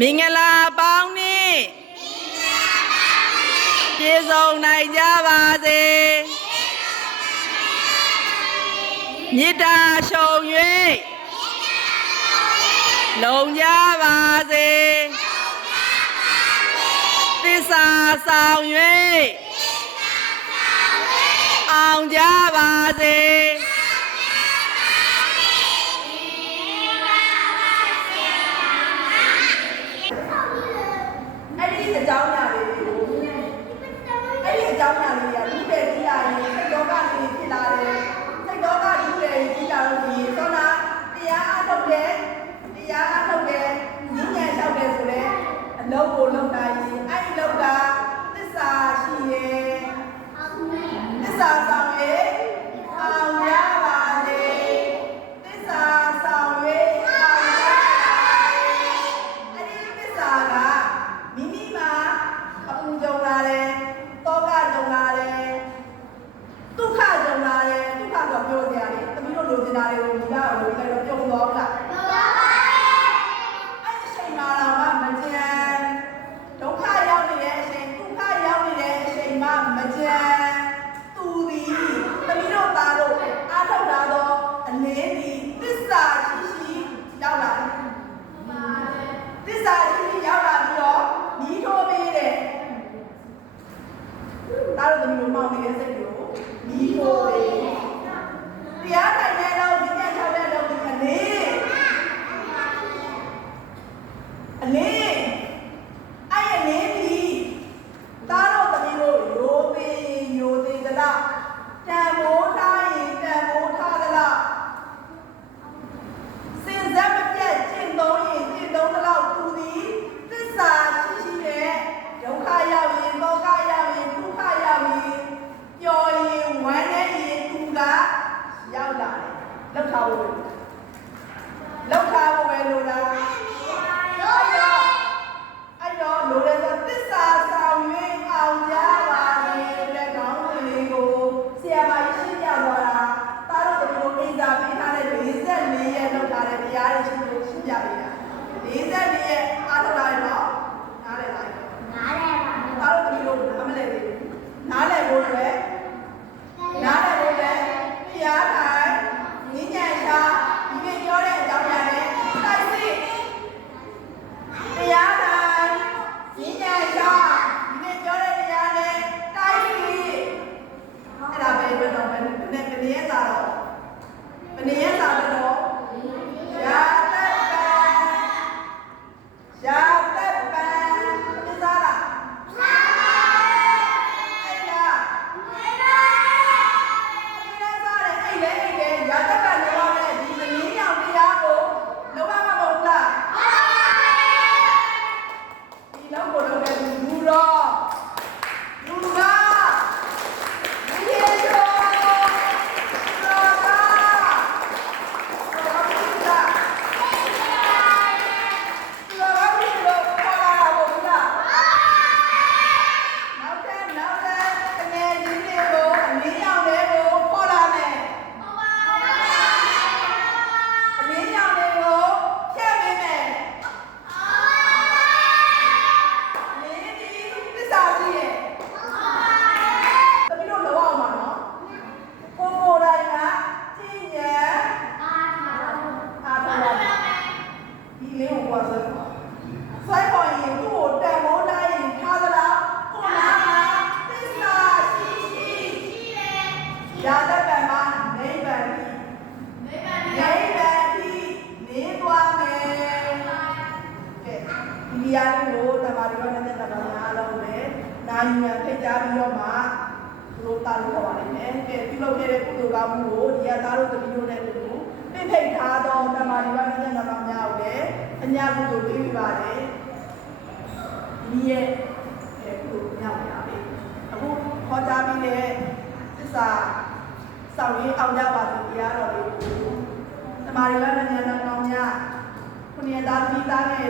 မင်္ဂလာပေါင်းနှင့်ပြည့်စုံနိုင်ကြပါစေမေတ္တာရှုံ၍လုံကြပါစေသစ္စာဆောင်၍အောင်ကြပါစေအကြောင်းအရာလေးအဲ့ဒီအကြောင်းအရာလေးကလူတွေကြီးလာရင်စိတ်တော်ကလေးဖြစ်လာတယ်စိတ်တော်ကလူတွေကြီးလာလို့ဒီသောနာတရားအားထုတ်တယ်ဉာဏ်လျှောက်တယ်ဆိုတော့အလုံးကိုလုံးတာရင်အဲ့ဒီလုံးကသစ္စာရှိရဲ့သစ္စာဆောင်ရဲ့အောင်ရပါစေသစ္စာဆောင်ရဲ့အောင်ရပါစေအဲ့ဒီသစ္စာကမိမိမှာအပူကြုံလာတယ်တောကကြုံလာတယ်ဒုက္ခကြုံလာတယ်ဒုက္ခတော့ပြောစရာလေသမီးတို့လိုချင်တာတွေကိုဒီကလိုလိုက်တော့ကြုံတော့လားအဲ့ဒီချိန်မှာတော့မကြံဒုက္ခရောက်နေတဲ့အချိန်ဒုက္ခရောက်နေတဲ့အချိန်မှာမကြံသူသည်သမီးတို့သားတို့အားထုတ်တာတော့အလင်းဒီသစ္စာရှိရောက်လာတယ်သစ္စာရှိရောက်လာပြီးတော့ညီထိုးပေးတယ်ဒါတို့သမီးတို့မောင်းနေတဲ့စိတ်ကိုညီထိုးပေးတရားထိုင်တဲ့တော့ဒီညချောက်တဲ့တော့ဒီအလေးအဲ့အလေးဒီဒါတို့သမီးတို့ရိုးပေးရိုးသေးသလားတန်ဖိုးထားရင်တန်ဖိုးထားသလားစင်စက်မပြတ်ကျင့်သုံးရင်ကျင့်သုံးသလောက်သူသည်သစ္စာရှိတဲ့ဒုက္ခရောက်ရင်ဒုက္ခရောက်ရင်ဒုက္ခရောက်ရင်ပျော်ရင်ဝမ်းနည်းရင်သူကရောက်လာတယ်လောက်ထားဖို့ပဲလို့လားအဲ့တော့လိုတဲ့ဆိုသစ္စာဆောင်၍အောင်ကြပါစေတဲ့ကောင်းကလေးကိုဆရာမကြီးရှင်းပြသွားတာတားတော့ဒီလိုအိမ်သာပေးထားတဲ့44ရက်လောက်ထားတဲ့တရားတွေရှင်းပြပေးတာ44ရက်အားထုတ်လိုက်တော့နားလည်လိုက်တားတော့ဒီလိုမလဲသေးဘူးနားလည်ဖို့အတွက်တရားထိုင်ဉာဏ်ရှာဒီနေ့ပြောတဲ့အကြောင်းအရာနဲ့တိုက်စစ်တရားထိုင်ဉာဏ်ရှာဒီနေ့ပြောတဲ့တရားနဲ့တိုက်စစ်အဲ့ဒါပဲဘယ်တော့ဘယ်နည်းသာတော့ရာသက်ပံသစ္စာလားဆောင်ရင်အောင်ကြပါစေတရားတော်လေးကိုတမာရီကလည်းဉာဏ်တော်များခုနှစ်သားသမီးသားငယ်